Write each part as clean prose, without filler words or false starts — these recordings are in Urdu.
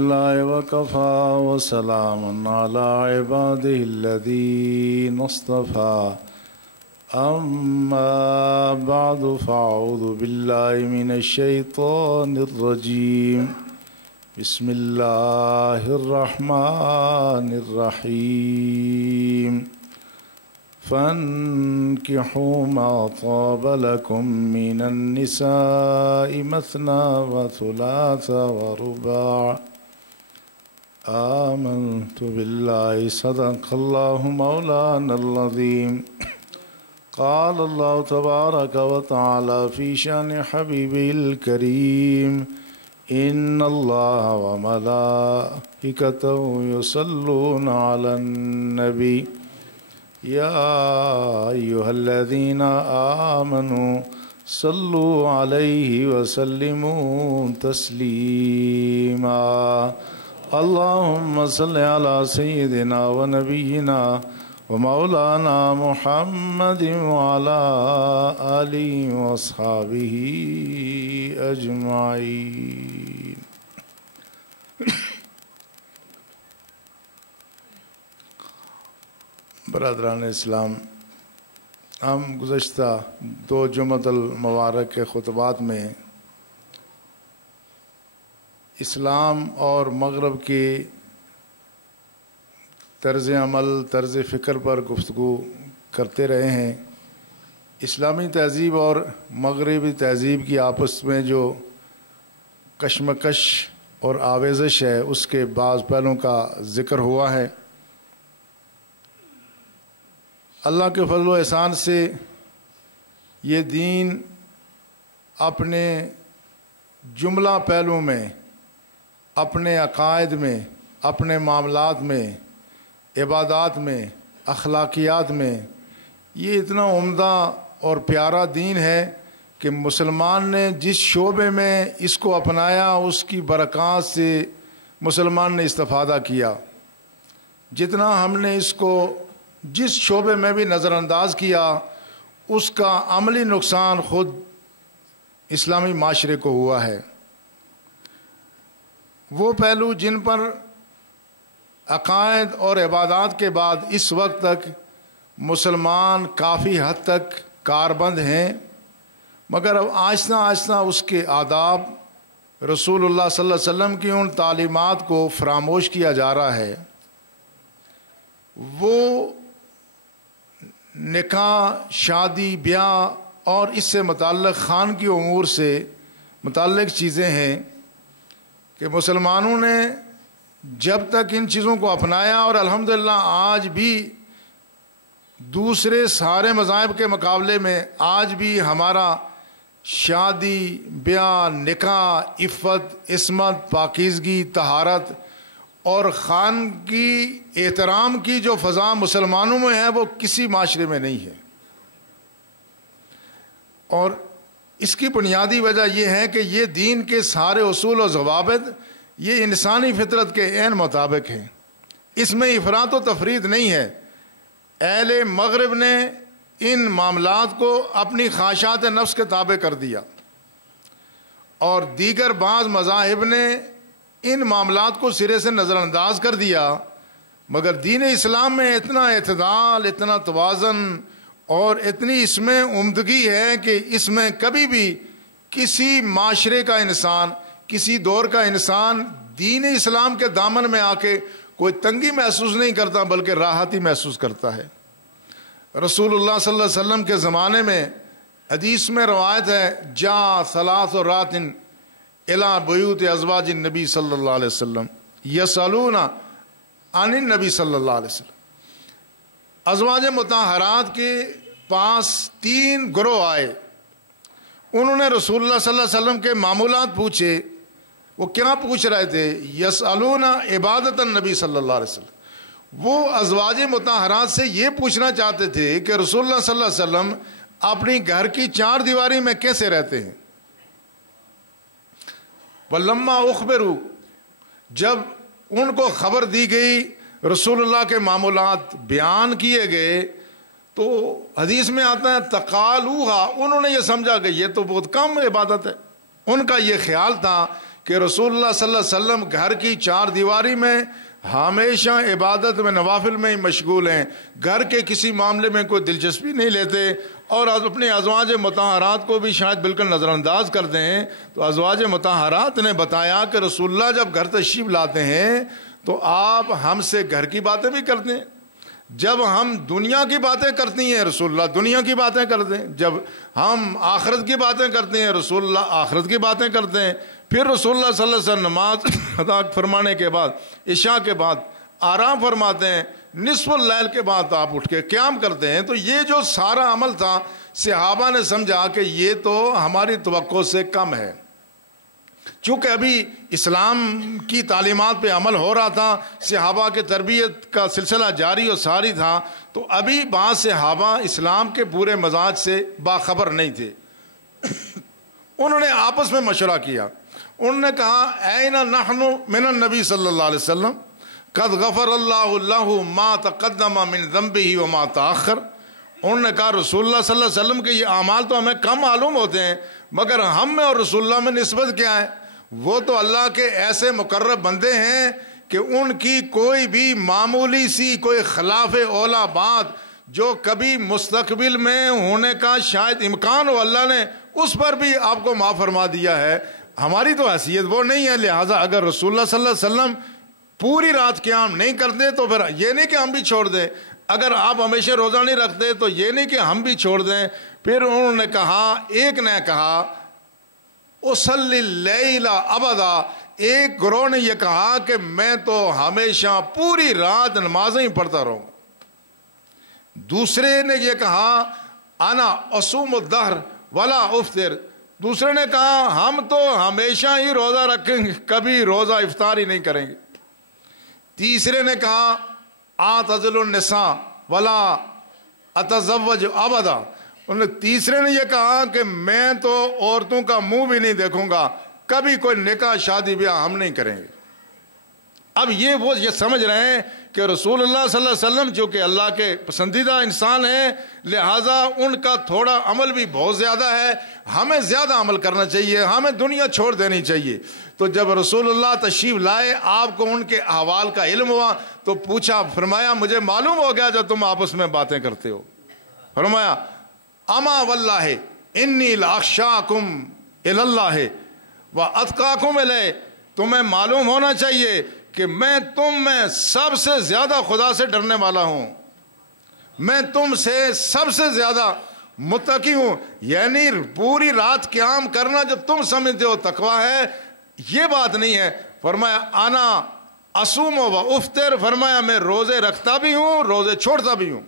الله وكفى وسلام على عباده الذين اصطفى أما بعد فأعوذ بالله من الشيطان الرجيم بسم الله الرحمن الرحيم فانكحوا ما طاب لكم من النساء مثنى وثلاث ورباع آمنت بالله صدق الله مولانا العظيم قال الله تبارك وتعالى في شأن حبيبه الكريم إن الله وملائكته يصلون على النبي يا أيها الذين آمنوا صلوا عليه وسلموا تسليما اللهم صل على سيدنا ونبينا ومولانا محمد وعلى آله وأصحابه أجمعين. برادران اسلام، ہم گزشتہ 2 جمعۃ المبارک کے خطبات میں اسلام اور مغرب کی طرز عمل، طرز فکر پر گفتگو کرتے رہے ہیں. اسلامی تہذیب اور مغربی تہذیب کی آپس میں جو کشمکش اور آویزش ہے اس کے بعض پہلوؤں کا ذکر ہوا ہے. اللہ کے فضل و احسان سے یہ دین اپنے جملہ پہلوؤں میں، اپنے عقائد میں، اپنے معاملات میں، عبادات میں، اخلاقیات میں یہ اتنا عمدہ اور پیارا دین ہے کہ مسلمان نے جس شعبے میں اس کو اپنایا اس کی برکات سے مسلمان نے استفادہ کیا. جتنا ہم نے اس کو جس شعبے میں بھی نظر انداز کیا اس کا عملی نقصان خود اسلامی معاشرے کو ہوا ہے. وہ پہلو جن پر عقائد اور عبادات کے بعد اس وقت تک مسلمان کافی حد تک کاربند ہیں، مگر اب آہستہ آہستہ اس کے آداب، رسول اللہ صلی اللہ علیہ وسلم کی ان تعلیمات کو فراموش کیا جا رہا ہے. وہ نکاح، شادی، بیاہ اور اس سے متعلق خانگی امور سے متعلق چیزیں ہیں کہ مسلمانوں نے جب تک ان چیزوں کو اپنایا، اور الحمدللہ آج بھی دوسرے سارے مذاہب کے مقابلے میں آج بھی ہمارا شادی، بیاہ، نکاح، عفت، عصمت، پاکیزگی، طہارت اور خانگی احترام کی جو فضا مسلمانوں میں ہے وہ کسی معاشرے میں نہیں ہے. اور اس کی بنیادی وجہ یہ ہے کہ یہ دین کے سارے اصول و ضوابط یہ انسانی فطرت کے عین مطابق ہیں. اس میں افراط و تفریط نہیں ہے. اہل مغرب نے ان معاملات کو اپنی خواہشات نفس کے تابع کر دیا، اور دیگر بعض مذاہب نے ان معاملات کو سرے سے نظر انداز کر دیا. مگر دین اسلام میں اتنا اعتدال، اتنا توازن اور اتنی اس میں عمدگی ہے کہ اس میں کبھی بھی کسی معاشرے کا انسان، کسی دور کا انسان دین اسلام کے دامن میں آ کے کوئی تنگی محسوس نہیں کرتا بلکہ راحت ہی محسوس کرتا ہے. رسول اللہ صلی اللہ علیہ وسلم کے زمانے میں حدیث میں روایت ہے، جا ثلاث رات الی بیوت ازواج النبی صلی اللہ علیہ وسلم یسألون عن النبی صلی اللہ علیہ وسلم. ازواج مطہرات کے پاس 3 گروہ آئے. انہوں نے رسول اللہ صلی اللہ علیہ وسلم کے معمولات پوچھے. وہ کیا پوچھ رہے تھے؟ یسألون عبادت النبی صلی اللہ علیہ وسلم. وہ ازواج مطہرات سے یہ پوچھنا چاہتے تھے کہ رسول اللہ صلی اللہ علیہ وسلم اپنی گھر کی 4 دیواری میں کیسے رہتے ہیں. وَلَمَّا أُخْبِرُوا، جب ان کو خبر دی گئی، رسول اللہ کے معمولات بیان کیے گئے، تو حدیث میں آتا ہے تقالوہا، انہوں نے یہ سمجھا کہ یہ تو بہت کم عبادت ہے. ان کا یہ خیال تھا کہ کہ رسول اللہ صلی اللہ علیہ وسلم گھر کی چار دیواری میں ہمیشہ عبادت میں نوافل میں ہی مشغول ہیں، گھر کے کسی معاملے میں کوئی دلچسپی نہیں لیتے، اور اپنے ازواج مطہرات کو بھی شاید بالکل نظر انداز کرتے ہیں۔ تو ازواج مطہرات نے بتایا کہ رسول اللہ جب گھر تشریف لاتے ہیں تو آپ ہم سے گھر کی باتیں بھی کرتے ہیں، جب ہم دنیا کی باتیں کرتی ہیں رسول اللہ دنیا کی باتیں کرتے ہیں، جب ہم آخرت کی باتیں کرتے ہیں رسول اللہ آخرت کی باتیں کرتے ہیں۔ پھر رسول اللہ صلی اللہ علیہ وسلم نماز ادا فرمانے کے بعد عشاء کے بعد آرام فرماتے ہیں، نصف اللیل کے بعد آپ اٹھ کے قیام کرتے ہیں۔ تو یہ جو سارا عمل تھا صحابہ نے سمجھا کہ یہ تو ہماری توقع سے کم ہے، چونکہ ابھی اسلام کی تعلیمات پہ عمل ہو رہا تھا، صحابہ کے تربیت کا سلسلہ جاری و ساری تھا، تو ابھی بعض صحابہ اسلام کے پورے مزاج سے باخبر نہیں تھے۔ انہوں نے آپس میں مشورہ کیا، انہوں نے کہا این نحن من النبی صلی اللہ علیہ وسلم قد غفر اللہ له ما تقدم من ذنبه وما تاخر۔ انہوں نے کہا رسول اللہ صلی اللہ علیہ وسلم کے یہ اعمال تو ہمیں کم معلوم ہوتے ہیں، مگر ہم میں اور رسول اللہ میں نسبت کیا ہے؟ وہ تو اللہ کے ایسے مقرب بندے ہیں کہ ان کی کوئی بھی معمولی سی کوئی خلاف اولا بات جو کبھی مستقبل میں ہونے کا شاید امکان ہو، اللہ نے اس پر بھی آپ کو معاف فرما دیا ہے۔ ہماری تو حیثیت وہ نہیں ہے، لہٰذا اگر رسول اللہ صلی اللہ علیہ وسلم پوری رات قیام نہیں کرتے تو پھر یہ نہیں کہ ہم بھی چھوڑ دیں، اگر آپ ہمیشہ روزہ نہیں رکھتے تو یہ نہیں کہ ہم بھی چھوڑ دیں۔ پھر انہوں نے کہا، ایک نے کہا اصلی اللیل ابدا، ایک گروہ نے یہ کہا کہ میں تو ہمیشہ پوری رات نمازیں ہی پڑھتا رہوں۔ دوسرے نے یہ کہا انا اصوم الدہر ولا افطر، دوسرے نے کہا ہم تو ہمیشہ ہی روزہ رکھیں گے، کبھی روزہ افطار ہی نہیں کریں گے۔ تیسرے نے کہا اعتزل النساء ولا اتزوج ابدا، تیسرے نے یہ کہا کہ میں تو عورتوں کا منہ بھی نہیں دیکھوں گا، کبھی کوئی نکاح شادی بیاہ ہم نہیں کریں گے۔ اب وہ یہ سمجھ رہے ہیں کہ رسول اللہ صلی اللہ علیہ وسلم جو کہ اللہ کے پسندیدہ انسان ہیں، لہٰذا ان کا تھوڑا عمل بھی بہت زیادہ ہے، ہمیں زیادہ عمل کرنا چاہیے، ہمیں دنیا چھوڑ دینی چاہیے۔ تو جب رسول اللہ تشریف لائے، آپ کو ان کے احوال کا علم ہوا تو پوچھا، فرمایا مجھے معلوم ہو گیا جب تم آپس میں باتیں کرتے ہو، فرمایا اما واللہ انی لاخشاکم الی اللہ واتقاکم الیہ، تمہیں معلوم ہونا چاہیے کہ میں تم میں سب سے زیادہ خدا سے ڈرنے والا ہوں، میں تم سے سب سے زیادہ متقی ہوں۔ یعنی پوری رات قیام کرنا جو تم سمجھتے ہو تقویٰ ہے، یہ بات نہیں ہے۔ فرمایا انا اصوم و افطر، فرمایا میں روزے رکھتا بھی ہوں روزے چھوڑتا بھی ہوں،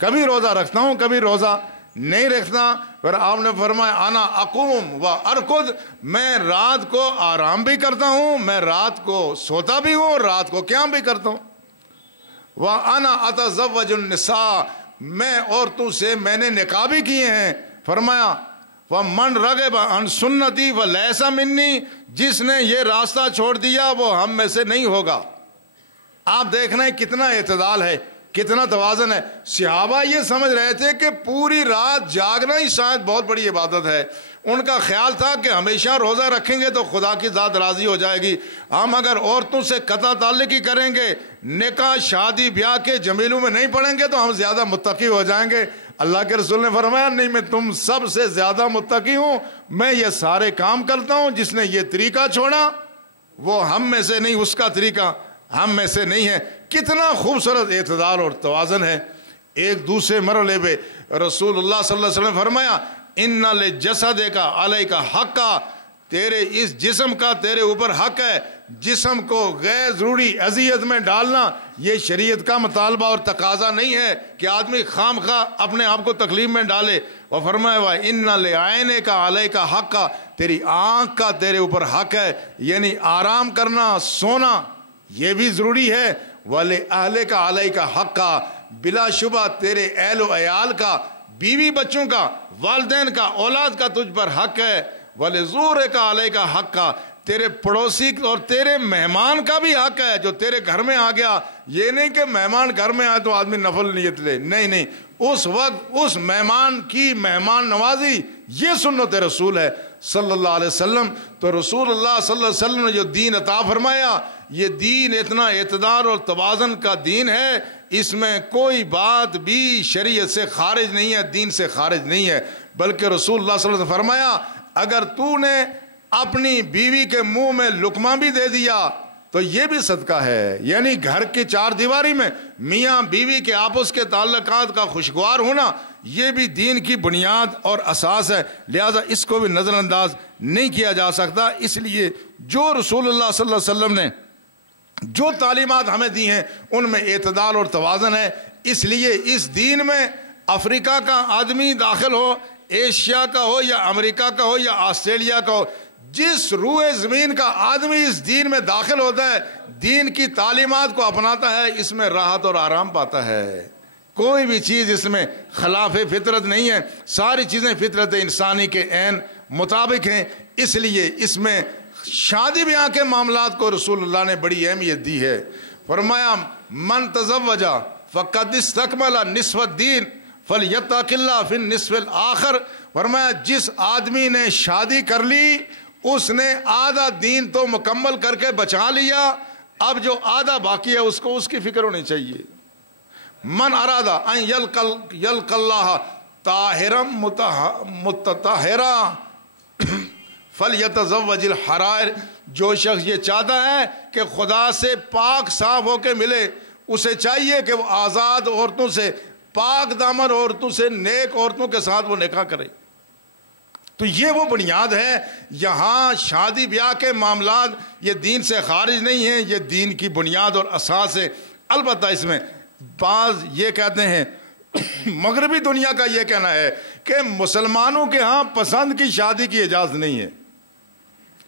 کبھی روزہ رکھتا ہوں کبھی روزہ نہیں رکھتا۔ پھر آپ نے فرمایا انا اقوم و ارقد، میں رات کو آرام بھی کرتا ہوں، میں رات کو سوتا بھی ہوں اور رات کو قیام بھی کرتا ہوں۔ وانا اتزوج النساء، میں عورتوں سے میں نے نکاح بھی کیے ہیں۔ فرمایا ومن رغب عن سنتی ولیس منی، جس نے یہ راستہ چھوڑ دیا وہ ہم میں سے نہیں ہوگا۔ آپ دیکھنا ہے کتنا اعتدال ہے، کتنا توازن ہے۔ صحابہ یہ سمجھ رہے تھے کہ پوری رات جاگنا ہی شاید بہت بڑی عبادت ہے، ان کا خیال تھا کہ ہمیشہ روزہ رکھیں گے تو خدا کی ذات راضی ہو جائے گی، ہم اگر عورتوں سے قطع تعلق ہی کریں گے، نکاح شادی بیاہ کے جمیلوں میں نہیں پڑیں گے تو ہم زیادہ متقی ہو جائیں گے۔ اللہ کے رسول نے فرمایا نہیں، میں تم سب سے زیادہ متقی ہوں، میں یہ سارے کام کرتا ہوں، جس نے یہ طریقہ چھوڑا وہ ہم میں سے نہیں، اس کا طریقہ ہم میں سے نہیں ہے۔ کتنا خوبصورت اعتدال اور توازن ہے۔ ایک دوسرے مرحلے پہ رسول اللہ صلی اللہ علیہ وسلم نے فرمایا ان لجسدک علیک حقا، تیرے اس جسم کا تیرے اوپر حق ہے، جسم کو غیر ضروری اذیت میں ڈالنا یہ شریعت کا مطالبہ اور تقاضا نہیں ہے کہ آدمی خام خواہ اپنے آپ کو تکلیف میں ڈالے۔ وہ فرمایا ہوا ان لعینک علیک حقا، تیری آنکھ کا تیرے اوپر حق ہے، یعنی آرام کرنا سونا یہ بھی ضروری ہے۔ وَلِأَهْلِكَ عَلَيْكَ حَقًّا، بلا شبہ تیرے اہل و عیال کا، بیوی بچوں کا، والدین کا، اولاد کا تجھ پر حق ہے۔ وَلِزُورِكَ عَلَيْكَ حَقًّا، تیرے پڑوسی اور تیرے مہمان کا بھی حق ہے جو تیرے گھر میں آ گیا۔ یہ نہیں کہ مہمان گھر میں آئے تو آدمی نفل نیت لے، نہیں، اس وقت اس مہمان کی مہمان نوازی یہ سنت رسول ہے صلی اللہ علیہ وسلم. تو رسول اللہ صلی اللہ علیہ وسلم نے جو دین عطا فرمایا یہ دین اتنا اعتدال اور توازن کا دین ہے, اس میں کوئی بات بھی شریعت سے خارج نہیں ہے, دین سے خارج نہیں ہے. بلکہ رسول اللہ صلی اللہ علیہ وسلم نے فرمایا اگر تو نے اپنی بیوی کے منہ میں لقمہ بھی دے دیا تو یہ بھی صدقہ ہے. یعنی گھر کی چار دیواری میں میاں بیوی کے آپس کے تعلقات کا خوشگوار ہونا یہ بھی دین کی بنیاد اور اساس ہے, لہذا اس کو بھی نظر انداز نہیں کیا جا سکتا. اس لیے جو رسول اللہ صلی اللہ علیہ وسلم نے جو تعلیمات ہمیں دی ہیں ان میں اعتدال اور توازن ہے. اس لیے اس دین میں افریقہ کا آدمی داخل ہو, ایشیا کا ہو یا امریکہ کا ہو یا آسٹریلیا کا ہو, جس روئے زمین کا آدمی اس دین میں داخل ہوتا ہے, دین کی تعلیمات کو اپناتا ہے, اس میں راحت اور آرام پاتا ہے. کوئی بھی چیز اس میں خلاف فطرت نہیں ہے, ساری چیزیں فطرت انسانی کے عین مطابق ہیں. اس لیے اس میں شادی بیاہ کے معاملات کو رسول اللہ نے بڑی اہمیت دی ہے. فرمایا من تزوج فقد استکمل نصف الدین فلیتق اللہ فی النصف الآخر. فرمایا جس آدمی نے شادی کر لی اس نے آدھا دین تو مکمل کر کے بچا لیا, اب جو آدھا باقی ہے اس کو اس کی فکر ہونی چاہیے. من ارادہ ان یلق اللہ طاہرا متطہرا فلیتزوج الحرائر. جو شخص یہ چاہتا ہے کہ خدا سے پاک صاف ہو کے ملے اسے چاہیے کہ وہ آزاد عورتوں سے, پاک دامن عورتوں سے, نیک عورتوں کے ساتھ وہ نکاح کرے. تو یہ وہ بنیاد ہے. یہاں شادی بیاہ کے معاملات یہ دین سے خارج نہیں ہیں, یہ دین کی بنیاد اور اساس ہے. البتہ اس میں بعض یہ کہتے ہیں, مغربی دنیا کا یہ کہنا ہے کہ مسلمانوں کے ہاں پسند کی شادی کی اجازت نہیں ہے.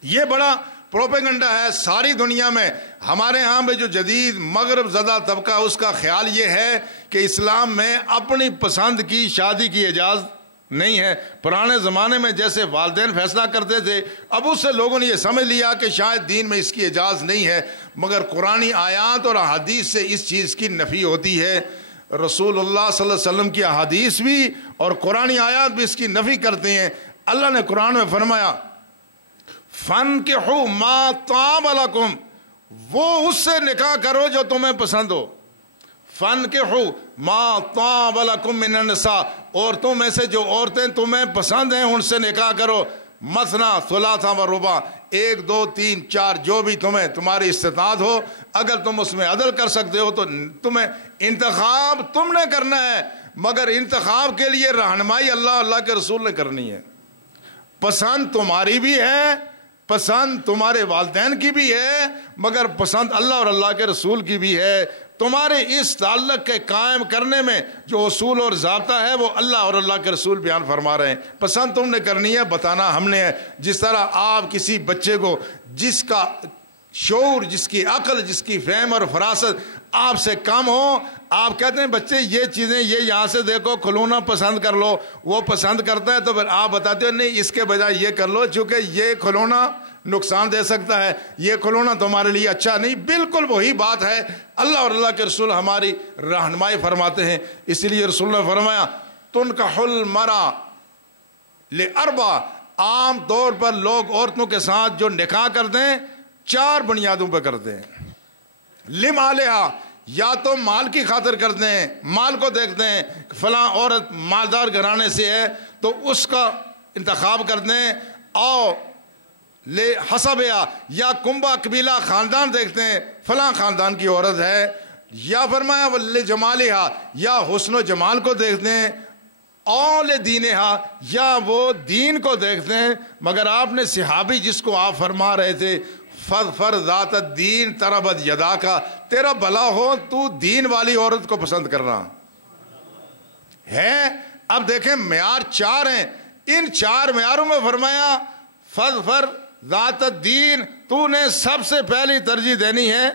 یہ بڑا پروپیگنڈا ہے ساری دنیا میں. ہمارے ہاں میں جو جدید مغرب زدہ طبقہ اس کا خیال یہ ہے کہ اسلام میں اپنی پسند کی شادی کی اجازت نہیں ہے. پرانے زمانے میں جیسے والدین فیصلہ کرتے تھے, اب اس سے لوگوں نے یہ سمجھ لیا کہ شاید دین میں اس کی اجازت نہیں ہے, مگر قرآنی آیات اور احادیث سے اس چیز کی نفی ہوتی ہے. رسول اللہ صلی اللہ علیہ وسلم کی احادیث بھی اور قرآنی آیات بھی اس کی نفی کرتے ہیں. اللہ نے قرآن میں فرمایا فَانْكِحُوا مَا طَابَ لَكُمْ, وہ اس سے نکاح کرو جو تمہیں پسند ہو. فَانْكِحُوا مَا طَابَ لَكُمْ مِنَ النِّسَاءِ, عورتوں میں سے جو عورتیں تمہیں پسند ہیں ان سے نکاح کرو. مثنا ثلاثہ و رباع, 1 2 3 4 جو بھی تمہاری استطاعت ہو. اگر تم اس میں عدل کر سکتے ہو تو تمہیں انتخاب تم نے کرنا ہے, مگر انتخاب کے لیے رہنمائی اللہ کے رسول نے کرنی ہے. پسند تمہاری بھی ہے, پسند تمہارے والدین کی بھی ہے, مگر پسند اللہ اور اللہ کے رسول کی بھی ہے. تمہارے اس تعلق کے قائم کرنے میں جو اصول اور ضابطہ ہے وہ اللہ اور اللہ کے رسول بیان فرما رہے ہیں. پسند تم نے کرنی ہے, بتانا ہم نے ہے. جس طرح آپ کسی بچے کو جس کا شعور, جس کی عقل, جس کی فہم اور فراست آپ سے کم ہو, آپ کہتے ہیں بچے یہ چیزیں یہ یہاں سے دیکھو, کھلونا پسند کر لو, وہ پسند کرتا ہے تو پھر آپ بتاتے ہو نہیں اس کے بجائے یہ کر لو چونکہ یہ کھلونا نقصان دے سکتا ہے, یہ کھلونا تمہارے لیے اچھا نہیں. بالکل وہی بات ہے. اللہ اور اللہ کے رسول ہماری رہنمائی فرماتے ہیں. اس لیے رسول نے فرمایا تنکح المرأة لأربع, عام طور پر لوگ عورتوں کے ساتھ جو نکاح کرتے ہیں 4 بنیادوں پہ کرتے ہیں. لمالہا, یا تو مال کی خاطر کرتے ہیں, مال کو دیکھتے ہیں فلاں عورت مالدار گھرانے سے ہے تو اس کا انتخاب کرتے ہیں, اور لے حسبیا, یا کنبہ قبیلہ خاندان دیکھتے ہیں فلاں خاندان کی عورت ہے. یا فرمایا ولے جمالہا, یا حسن و جمال کو دیکھتے ہیں, اول دینہا, یا وہ دین کو دیکھتے ہیں. مگر آپ نے صحابی جس کو آپ فرما رہے تھے فر ذات الدین تربت یدا کا, تیرا بھلا ہو تو دین والی عورت کو پسند کرنا ہے. اب دیکھیں معیار 4 ہیں, ان 4 معیاروں میں فرمایا فر ذات الدین, تو نے سب سے پہلی ترجیح دینی ہے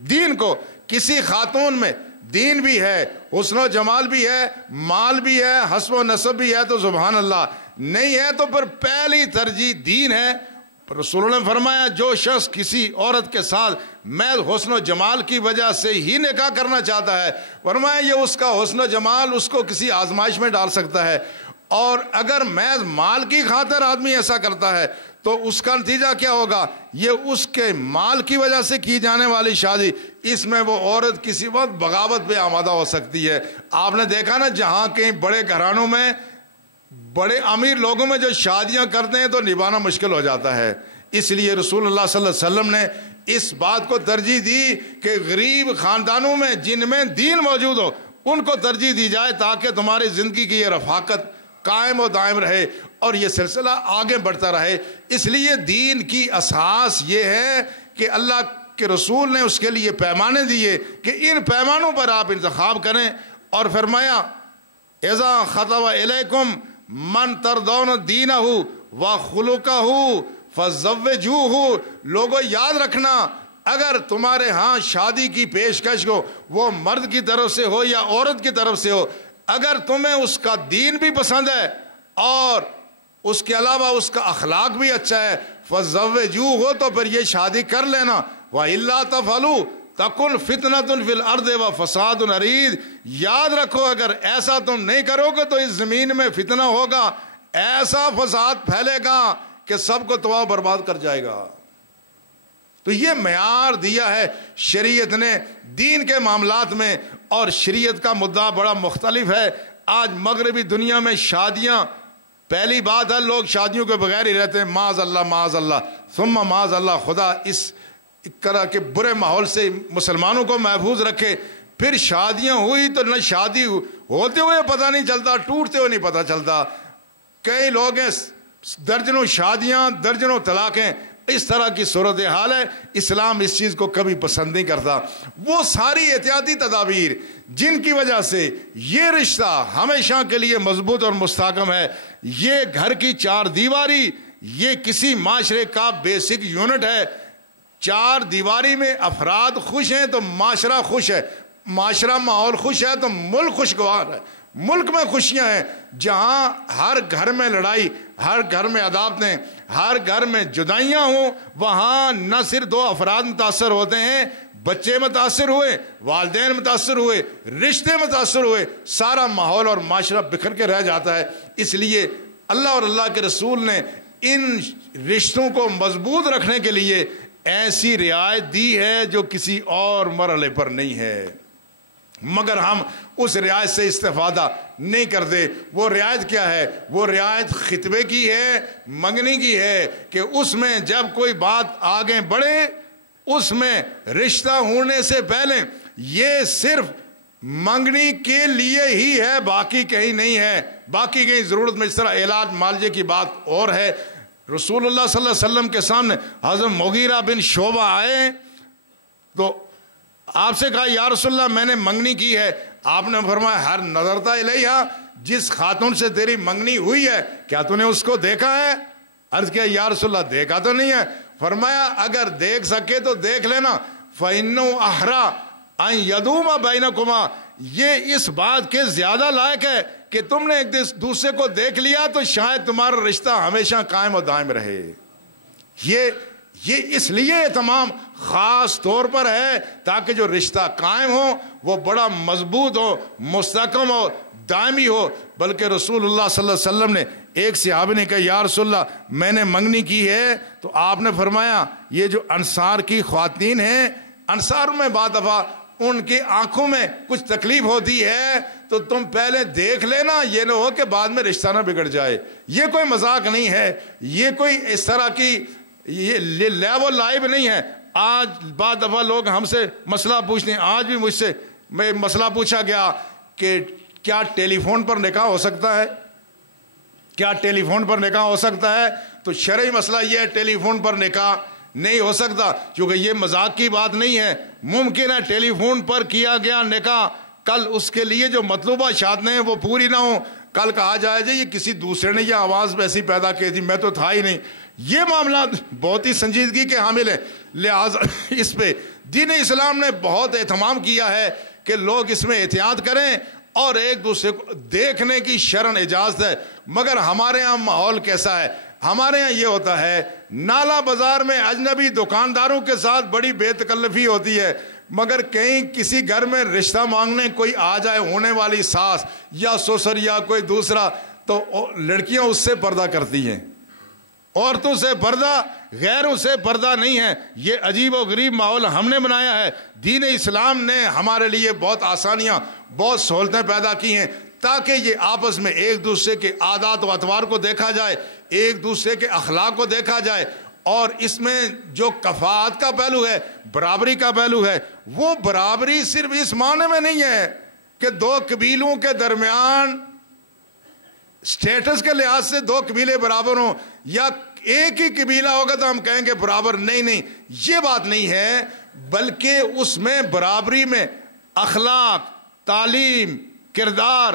دین کو. کسی خاتون میں دین بھی ہے, حسن و جمال بھی ہے, مال بھی ہے, حسب و نسب بھی ہے تو سبحان اللہ, نہیں ہے تو پھر پہلی ترجیح دین ہے. رسول اللہ نے فرمایا جو شخص کسی عورت کے ساتھ محض حسن و جمال کی وجہ سے ہی نکاح کرنا چاہتا ہے, فرمایا یہ اس کا حسن و جمال اس کو کسی آزمائش میں ڈال سکتا ہے, اور اگر محض مال کی خاطر آدمی ایسا کرتا ہے تو اس کا نتیجہ کیا ہوگا؟ یہ اس کے مال کی وجہ سے کی جانے والی شادی، اس میں وہ عورت کسی وقت بغاوت پہ آمادہ ہو سکتی ہے۔ آپ نے دیکھا نا، جہاں کہیں بڑے گھرانوں میں، بڑے امیر لوگوں میں جو شادیاں کرتے ہیں تو نبھانا مشکل ہو جاتا ہے۔ اس لیے رسول اللہ صلی اللہ علیہ وسلم نے اس بات کو ترجیح دی کہ غریب خاندانوں میں جن میں دین موجود ہو ان کو ترجیح دی جائے، تاکہ تمہاری زندگی کی یہ رفاقت قائم و دائم رہے اور یہ سلسلہ آگے بڑھتا رہے۔ اس لیے دین کی اساس یہ ہے کہ اللہ کے رسول نے اس کے لیے پیمانے دیے کہ ان پیمانوں پر آپ انتخاب کریں، اور فرمایا اذا خطب الیکم من ترضون دینہ وخلقہ فزوجوہ۔ لوگوں یاد رکھنا، اگر تمہارے ہاں شادی کی پیشکش ہو، وہ مرد کی طرف سے ہو یا عورت کی طرف سے ہو، اگر تمہیں اس کا دین بھی پسند ہے اور اس کے علاوہ اس کا اخلاق بھی اچھا ہے، فزوجوہ، تو پھر یہ شادی کر لینا۔ وَإِلَّا تَفْعَلُوا تَكُنْ فِتْنَةٌ فِي الْأَرْضِ وَفَسَادٌ عَرِيضٌ۔ یاد رکھو، اگر ایسا تم نہیں کرو گے تو اس زمین میں فتنہ ہوگا، ایسا فساد پھیلے گا کہ سب کو تباہ برباد کر جائے گا۔ تو یہ معیار دیا ہے شریعت نے دین کے معاملات میں، اور شریعت کا مدعا بڑا مختلف ہے۔ آج مغربی دنیا میں شادیاں، پہلی بات ہے لوگ شادیوں کے بغیر ہی رہتے ہیں، معاذ اللہ معاذ اللہ ثم معاذ اللہ، خدا اس طرح کے برے ماحول سے مسلمانوں کو محفوظ رکھے۔ پھر شادیاں ہوئی تو نہ شادی ہوتے ہوئے پتہ نہیں چلتا، ٹوٹتے ہوئے نہیں پتہ چلتا۔ کئی لوگ ہیں درجنوں شادیاں، درجنوں طلاقیں، اس طرح کی صورتحال ہے۔ اسلام اس چیز کو کبھی پسند نہیں کرتا۔ وہ ساری احتیاطی تدابیر جن کی وجہ سے یہ رشتہ ہمیشہ کے لیے مضبوط اور مستحکم ہے، یہ گھر کی چار دیواری، یہ کسی معاشرے کا بیسک یونٹ ہے۔ چار دیواری میں افراد خوش ہیں تو معاشرہ خوش ہے، معاشرہ ماحول خوش ہے تو ملک خوشگوار ہے۔ ملک میں خوشیاں ہیں جہاں ہر گھر میں لڑائی، ہر گھر میں عداوتیں، ہر گھر میں جدائیاں ہوں، وہاں نہ صرف دو افراد متاثر ہوتے ہیں، بچے متاثر ہوئے، والدین متاثر ہوئے، رشتے متاثر ہوئے، سارا ماحول اور معاشرہ بکھر کے رہ جاتا ہے۔ اس لیے اللہ اور اللہ کے رسول نے ان رشتوں کو مضبوط رکھنے کے لیے ایسی رعایت دی ہے جو کسی اور مرحلے پر نہیں ہے، مگر ہم اس رعایت سے استفادہ نہیں کرتے۔ وہ رعایت کیا ہے؟ وہ رعایت خطبے کی ہے، منگنی کی ہے، کہ اس میں جب کوئی بات آگے بڑھے، اس میں رشتہ ہونے سے پہلے یہ صرف منگنی کے لیے ہی ہے، باقی کہیں نہیں ہے، باقی کہیں ضرورت میں۔ اس طرح علاج معالجے کی بات اور ہے۔ رسول اللہ صلی اللہ علیہ وسلم کے سامنے حضرت مغیرہ بن شعبہ آئے تو آپ سے کہا یا رسول اللہ میں نے منگنی کی ہے۔ آپ نے فرمایا ہر نظرتا الیہا، جس خاتون سے تیری منگنی ہوئی ہے کیا تو نے اس کو دیکھا ہے؟ عرض کیا یا رسول اللہ دیکھا تو نہیں ہے۔ فرمایا اگر دیکھ سکے تو دیکھ لینا، فَإِنَّهُ أَحْرَىٰ أَن يَدُومَ بَيْنَكُمَا، یہ اس بات کے زیادہ لائق ہے کہ تم نے ایک دوسرے کو دیکھ لیا تو شاید تمہارا رشتہ ہمیشہ قائم و دائم رہے۔ یہ اس لیے تمام خاص طور پر ہے تاکہ جو رشتہ قائم ہو وہ بڑا مضبوط ہو، مستحکم ہو، دائمی ہو۔ بلکہ رسول اللہ صلی اللہ علیہ وسلم نے، ایک صحابی نے کہا یا رسول اللہ میں نے منگنی کی ہے، تو آپ نے فرمایا یہ جو انصار کی خواتین ہیں، انصار میں بعض دفعہ ان کی آنکھوں میں کچھ تکلیف ہوتی ہے تو تم پہلے دیکھ لینا، یہ نہ ہو کہ بعد میں رشتہ نہ بگڑ جائے۔ یہ کوئی مذاق نہیں ہے، یہ کوئی اس طرح کی یہ لیو لائب نہیں ہے۔ آج بعض دفعہ لوگ ہم سے مسئلہ پوچھتے ہیں، آج بھی مجھ سے میں مسئلہ پوچھا گیا کہ کیا ٹیلی فون پر نکاح ہو سکتا ہے؟ کیا ٹیلی فون پر نکاح ہو سکتا ہے؟ تو شرعی مسئلہ یہ ہے ٹیلی فون پر نکاح نہیں ہو سکتا، کیونکہ یہ مذاق کی بات نہیں ہے۔ ممکن ہے ٹیلی فون پر کیا گیا نکاح کل اس کے لیے جو مطلوبہ شادیں ہیں وہ پوری نہ ہوں، کل کہا جائے جی یہ کسی دوسرے نے یہ آواز ایسی پیدا کی تھی، میں تو تھا ہی نہیں۔ یہ معاملات بہت ہی سنجیدگی کے حامل ہیں، لہٰذا اس پہ دین اسلام نے بہت اہتمام کیا ہے کہ لوگ اس میں احتیاط کریں اور ایک دوسرے کو دیکھنے کی شرعن اجازت ہے۔ مگر ہمارے ہاں ماحول کیسا ہے؟ ہمارے ہاں یہ ہوتا ہے نالا بازار میں اجنبی دکانداروں کے ساتھ بڑی بے تکلفی ہوتی ہے، مگر کہیں کسی گھر میں رشتہ مانگنے کوئی آ جائے، ہونے والی ساس یا سسر یا کوئی دوسرا، تو لڑکیاں اس سے پردہ کرتی ہیں، عورتوں سے پردہ، غیروں سے پردہ نہیں ہے۔ یہ عجیب و غریب ماحول ہم نے بنایا ہے۔ دین اسلام نے ہمارے لیے بہت آسانیاں، بہت سہولتیں پیدا کی ہیں تاکہ یہ آپس میں ایک دوسرے کے عادات و اطوار کو دیکھا جائے، ایک دوسرے کے اخلاق کو دیکھا جائے، اور اس میں جو کفاءت کا پہلو ہے، برابری کا پہلو ہے، وہ برابری صرف اس معنی میں نہیں ہے کہ دو قبیلوں کے درمیان سٹیٹس کے لحاظ سے دو قبیلے برابر ہوں، یا ایک ہی قبیلہ ہوگا تو ہم کہیں گے برابر، نہیں، یہ بات نہیں ہے، بلکہ اس میں برابری میں اخلاق، تعلیم، کردار،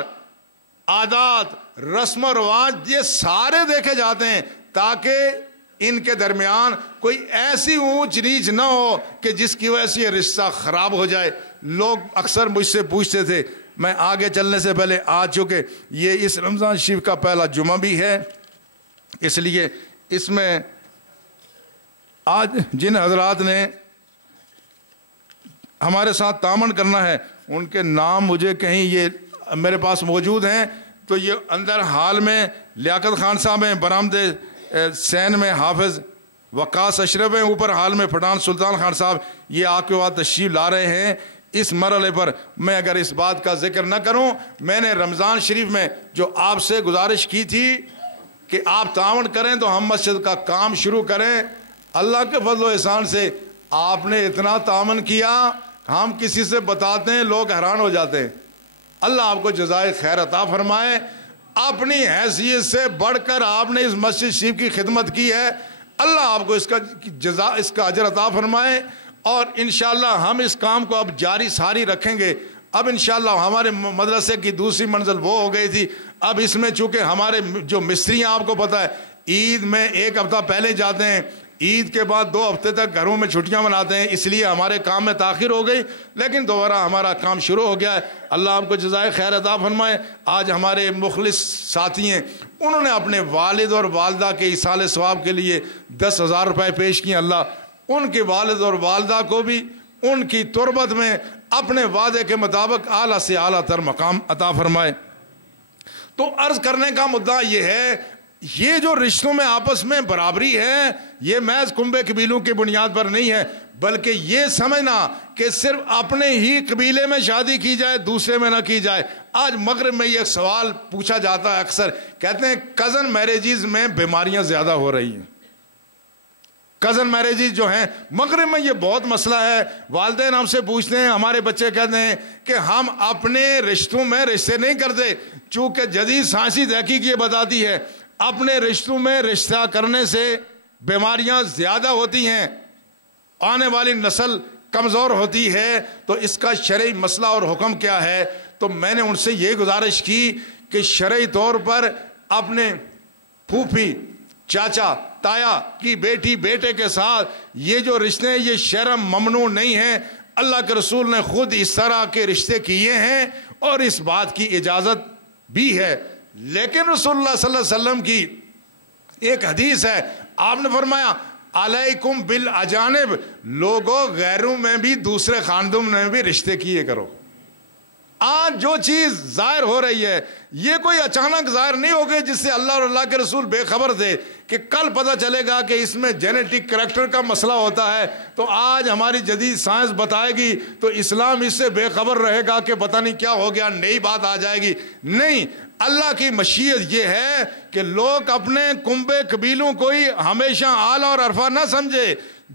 عادات، رسم و رواج، یہ سارے دیکھے جاتے ہیں تاکہ ان کے درمیان کوئی ایسی اونچ نیچ نہ ہو کہ جس کی وجہ سے یہ رشتہ خراب ہو جائے۔ لوگ اکثر مجھ سے پوچھتے تھے، میں آگے چلنے سے پہلے چونکہ یہ اس رمضان شریف کا پہلا جمعہ بھی ہے، اس لیے اس میں آج جن حضرات نے ہمارے ساتھ تعاون کرنا ہے ان کے نام مجھے کہیں یہ میرے پاس موجود ہیں، تو یہ اندر حال میں لیاقت خان صاحب ہیں، برآمد سین میں حافظ وقاص اشرف ہیں، اوپر حال میں پٹھان سلطان خان صاحب یہ آپ کے بعد تشریف لا رہے ہیں۔ اس مرحلے پر میں اگر اس بات کا ذکر نہ کروں، میں نے رمضان شریف میں جو آپ سے گزارش کی تھی کہ آپ تعاون کریں تو ہم مسجد کا کام شروع کریں، اللہ کے فضل و احسان سے آپ نے اتنا تعاون کیا، ہم کسی سے بتاتے ہیں لوگ حیران ہو جاتے ہیں۔ اللہ آپ کو جزائے خیر عطا فرمائے، اپنی حیثیت سے بڑھ کر آپ نے اس مسجد شریف کی خدمت کی ہے، اللہ آپ کو اس کا اجر عطا فرمائے، اور انشاءاللہ ہم اس کام کو اب جاری ساری رکھیں گے۔ اب انشاءاللہ ہمارے مدرسے کی دوسری منزل وہ ہو گئی تھی، اب اس میں چونکہ ہمارے جو مستری ہیں آپ کو پتہ ہے عید میں ایک ہفتہ پہلے جاتے ہیں، عید کے بعد 2 ہفتے تک گھروں میں چھٹیاں مناتے ہیں، اس لیے ہمارے کام میں تاخیر ہو گئی، لیکن دوبارہ ہمارا کام شروع ہو گیا ہے۔ اللہ آپ کو جزائے خیر عطا فرمائے۔ آج ہمارے مخلص ساتھی ہیں، انہوں نے اپنے والد اور والدہ کے ایصال ثواب کے لیے 10,000 روپے پیش کیے، اللہ ان کے والد اور والدہ کو بھی ان کی تربت میں اپنے وعدے کے مطابق اعلیٰ سے اعلیٰ تر مقام عطا فرمائے۔ تو عرض کرنے کا مدعا یہ ہے، یہ جو رشتوں میں آپس میں برابری ہے یہ محض کنبے قبیلوں کی بنیاد پر نہیں ہے، بلکہ یہ سمجھنا کہ صرف اپنے ہی قبیلے میں شادی کی جائے دوسرے میں نہ کی جائے۔ آج مغرب میں یہ سوال پوچھا جاتا ہے، اکثر کہتے ہیں کزن میرجز میں بیماریاں زیادہ ہو رہی ہیں، کزن میرجز جو ہیں مغرب میں یہ بہت مسئلہ ہے۔ والدین ہم سے پوچھتے ہیں، ہمارے بچے کہتے ہیں کہ ہم اپنے رشتوں میں رشتے نہیں کرتے، چونکہ جدید سائنسی تحقیق یہ بتاتی ہے اپنے رشتوں میں رشتہ کرنے سے بیماریاں زیادہ ہوتی ہیں، آنے والی نسل کمزور ہوتی ہے۔ تو اس کا شرعی مسئلہ اور حکم کیا ہے؟ تو میں نے ان سے یہ گزارش کی کہ شرعی طور پر اپنے پھوپھی، چاچا، تایا کی بیٹی، بیٹے کے ساتھ یہ جو رشتے ہیں یہ شرعاً ممنوع نہیں ہیں۔ اللہ کے رسول نے خود اس طرح کے رشتے کیے ہیں اور اس بات کی اجازت بھی ہے، لیکن رسول اللہ صلی اللہ علیہ وسلم کی ایک حدیث ہے، آپ نے فرمایا علیکم بالاجانب، لوگوں غیروں میں بھی، دوسرے خاندانوں میں بھی رشتے کیے کرو۔ آج جو چیز ظاہر ہو رہی ہے یہ کوئی اچانک ظاہر نہیں ہو گئی جس سے اللہ اور اللہ کے رسول بے خبر تھے کہ کل پتہ چلے گا کہ اس میں جینیٹک کریکٹر کا مسئلہ ہوتا ہے، تو آج ہماری جدید سائنس بتائے گی تو اسلام اس سے بے خبر رہے گا کہ پتہ نہیں کیا ہو گیا، نئی بات آ جائے گی۔ نہیں، اللہ کی مشیت یہ ہے کہ لوگ اپنے کنبے قبیلوں کو ہی ہمیشہ اعلیٰ اور عرفہ نہ سمجھے،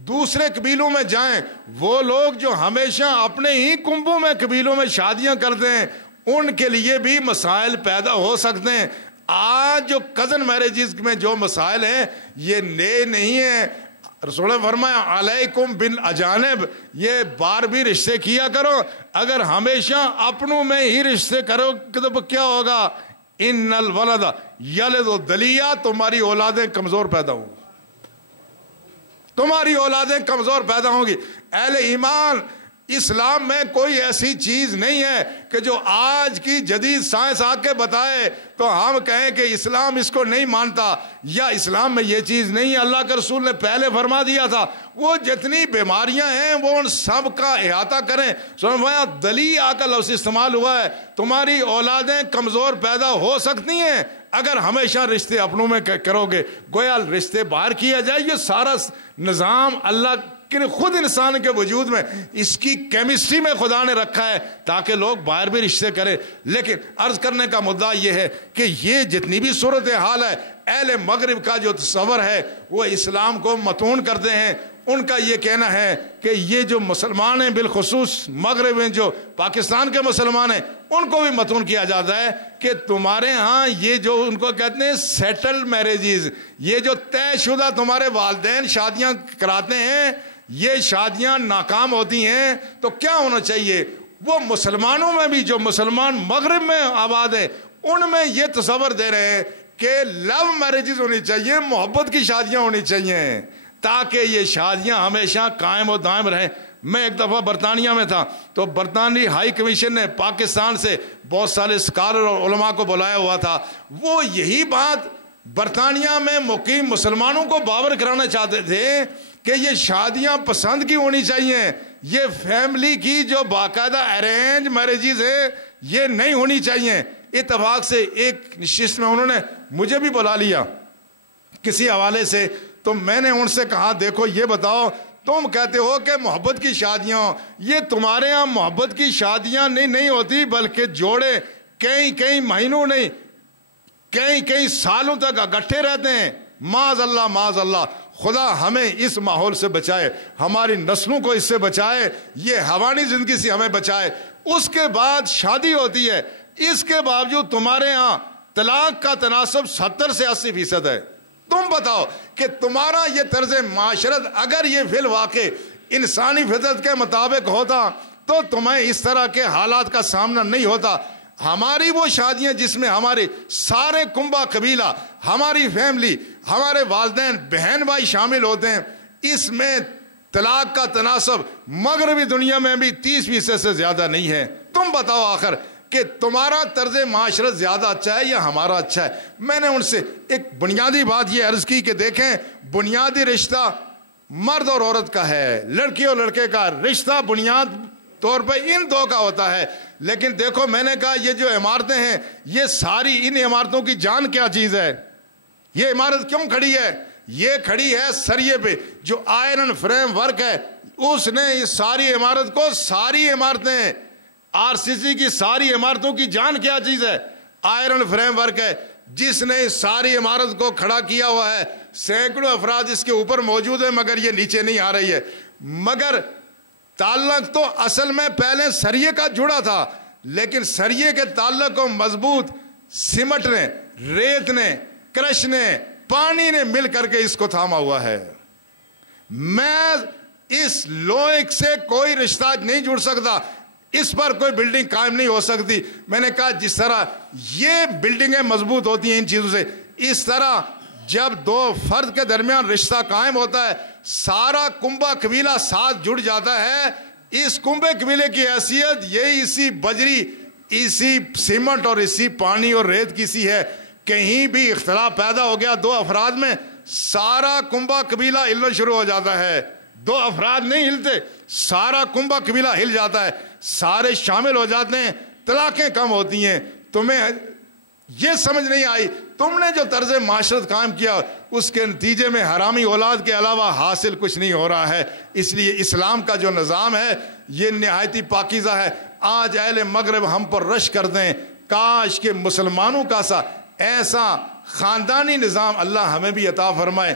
دوسرے قبیلوں میں جائیں۔ وہ لوگ جو ہمیشہ اپنے ہی کنبوں میں قبیلوں میں شادیاں کرتے ہیں ان کے لیے بھی مسائل پیدا ہو سکتے ہیں۔ آج جو کزن میرجز میں جو مسائل ہیں یہ نئے نہیں ہیں، رسول نے فرمایا علیکم بالاجانب، یہ بار بھی رشتے کیا کرو۔ اگر ہمیشہ اپنوں میں ہی رشتے کرو تو کیا ہوگا؟ ان الولد یلد دلیا، تمہاری اولادیں کمزور پیدا ہوں گی، تمہاری اولادیں کمزور پیدا ہوں گی۔ اہل ایمان، اسلام میں کوئی ایسی چیز نہیں ہے کہ جو آج کی جدید سائنس آ کے بتائے تو ہم کہیں کہ اسلام اس کو نہیں مانتا یا اسلام میں یہ چیز نہیں ہے۔ اللہ کے رسول نے پہلے فرما دیا تھا وہ جتنی بیماریاں ہیں وہ ان سب کا احاطہ کریں۔ فرمایا دلی کا لفظ استعمال ہوا ہے، تمہاری اولادیں کمزور پیدا ہو سکتی ہیں اگر ہمیشہ رشتے اپنوں میں کرو گے، گویا رشتے باہر کیا جائے، یہ سارا نظام اللہ کہ خود انسان کے وجود میں اس کی کیمسٹری میں خدا نے رکھا ہے تاکہ لوگ باہر بھی رشتے کریں. لیکن عرض کرنے کا مدعا یہ ہے کہ یہ جتنی بھی صورتحال ہے، اہل مغرب کا جو تصور ہے وہ اسلام کو متون کرتے ہیں. ان کا یہ کہنا ہے کہ یہ جو مسلمان ہیں، بالخصوص مغرب میں جو پاکستان کے مسلمان ہیں، ان کو بھی متون کیا جاتا ہے کہ تمہارے ہاں یہ جو ان کو کہتے ہیں سیٹل میریجز، یہ جو طے شدہ تمہارے والدین شادیاں کراتے ہیں، یہ شادیاں ناکام ہوتی ہیں. تو کیا ہونا چاہیے؟ وہ مسلمانوں میں بھی جو مسلمان مغرب میں آباد ہیں، ان میں یہ تصور دے رہے ہیں کہ لو میریجز ہونی چاہیے، محبت کی شادیاں ہونی چاہیے تاکہ یہ شادیاں ہمیشہ قائم و دائم رہیں. میں ایک دفعہ برطانیہ میں تھا تو برطانوی ہائی کمیشن نے پاکستان سے بہت سارے اسکالر اور علماء کو بلایا ہوا تھا. وہ یہی بات برطانیہ میں مقیم مسلمانوں کو باور کرانا چاہتے تھے کہ یہ شادیاں پسند کی ہونی چاہیے، یہ فیملی کی جو باقاعدہ ارینج میریجز ہے یہ نہیں ہونی چاہیے. اتفاق سے ایک نشست میں انہوں نے مجھے بھی بلا لیا کسی حوالے سے، تو میں نے ان سے کہا دیکھو یہ بتاؤ، تم کہتے ہو کہ محبت کی شادیاں، یہ تمہارے ہاں محبت کی شادیاں نہیں ہوتی، بلکہ جوڑے کئی مہینوں نہیں کئی سالوں تک اکٹھے رہتے ہیں. معاذ اللہ معاذ اللہ، خدا ہمیں اس ماحول سے بچائے، ہماری نسلوں کو اس سے بچائے، یہ حیوانی زندگی سے ہمیں بچائے. اس کے بعد شادی ہوتی ہے، اس کے باوجود تمہارے ہاں طلاق کا تناسب 70 سے 80% ہے. تم بتاؤ کہ تمہارا یہ طرز معاشرت اگر یہ فی الواقع انسانی فطرت کے مطابق ہوتا تو تمہیں اس طرح کے حالات کا سامنا نہیں ہوتا. ہماری وہ شادیاں جس میں ہمارے سارے کنبہ قبیلہ، ہماری فیملی، ہمارے والدین بہن بھائی شامل ہوتے ہیں، اس میں طلاق کا تناسب مغربی دنیا میں بھی 30% سے زیادہ نہیں ہے. تم بتاؤ آخر کہ تمہارا طرز معاشرت زیادہ اچھا ہے یا ہمارا اچھا ہے؟ میں نے ان سے ایک بنیادی بات یہ عرض کی کہ دیکھیں، بنیادی رشتہ مرد اور عورت کا ہے، لڑکی اور لڑکے کا رشتہ بنیاد طور پہ ان دو کا ہوتا ہے. لیکن دیکھو میں نے کہا یہ جو عمارتیں ہیں، یہ ساری ان عمارتوں کی جان کیا چیز ہے؟ یہ عمارت کیوں کھڑی ہے؟ یہ کھڑی ہے سریے پہ، جو آئرن فریم ورک ہے اس نے اس ساری عمارت کو، ساری عمارتیں RCC کی ساری عمارتوں کی جان کیا چیز ہے؟ آئرن فریم ورک ہے جس نے اس ساری عمارت کو کھڑا کیا ہوا ہے. سینکڑوں افراد اس کے اوپر موجود ہیں مگر یہ نیچے نہیں آ رہی ہے. مگر تعلق تو اصل میں پہلے سریے کا جڑا تھا، لیکن سریے کے تعلق کو مضبوط سیمنٹ نے، ریت نے، کرش نے، پانی نے مل کر کے اس کو تھاما ہوا ہے. میں اس لوہے سے کوئی رشتہ نہیں جڑ سکتا، اس پر کوئی بلڈنگ قائم نہیں ہو سکتی. میں نے کہا جس طرح یہ بلڈنگیں مضبوط ہوتی ہیں ان چیزوں سے، اس طرح جب دو فرد کے درمیان رشتہ قائم ہوتا ہے، سارا کنبہ قبیلہ ساتھ جڑ جاتا ہے. اس کنبے قبیلے کی حیثیت یہی اسی بجری، اسی سیمنٹ اور اسی پانی اور ریت کی سی ہے. کہیں بھی اختلاف پیدا ہو گیا دو افراد میں، سارا کنبہ قبیلہ ہلنا شروع ہو جاتا ہے. دو افراد نہیں ہلتے، سارا کنبہ قبیلہ ہل جاتا ہے، سارے شامل ہو جاتے ہیں، طلاقیں کم ہوتی ہیں. تمہیں یہ سمجھ نہیں آئی، تم نے جو طرز معاشرت قائم کیا اس کے نتیجے میں حرامی اولاد کے علاوہ حاصل کچھ نہیں ہو رہا ہے. اس لیے اسلام کا جو نظام ہے یہ نہایتی پاکیزہ ہے. آج اہل مغرب ہم پر رش کر دیں، کاش کہ مسلمانوں کا ایسا خاندانی نظام اللہ ہمیں بھی عطا فرمائے،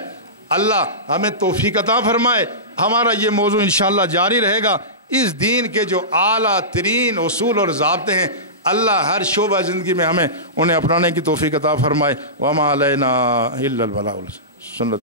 اللہ ہمیں توفیق عطا فرمائے. ہمارا یہ موضوع انشاءاللہ جاری رہے گا. اس دین کے جو اعلیٰ ترین اصول اور ضابطے ہیں اللہ ہر شعبہ زندگی میں ہمیں انہیں اپنانے کی توفیق عطا فرمائے. وما علینا الا البلاغ.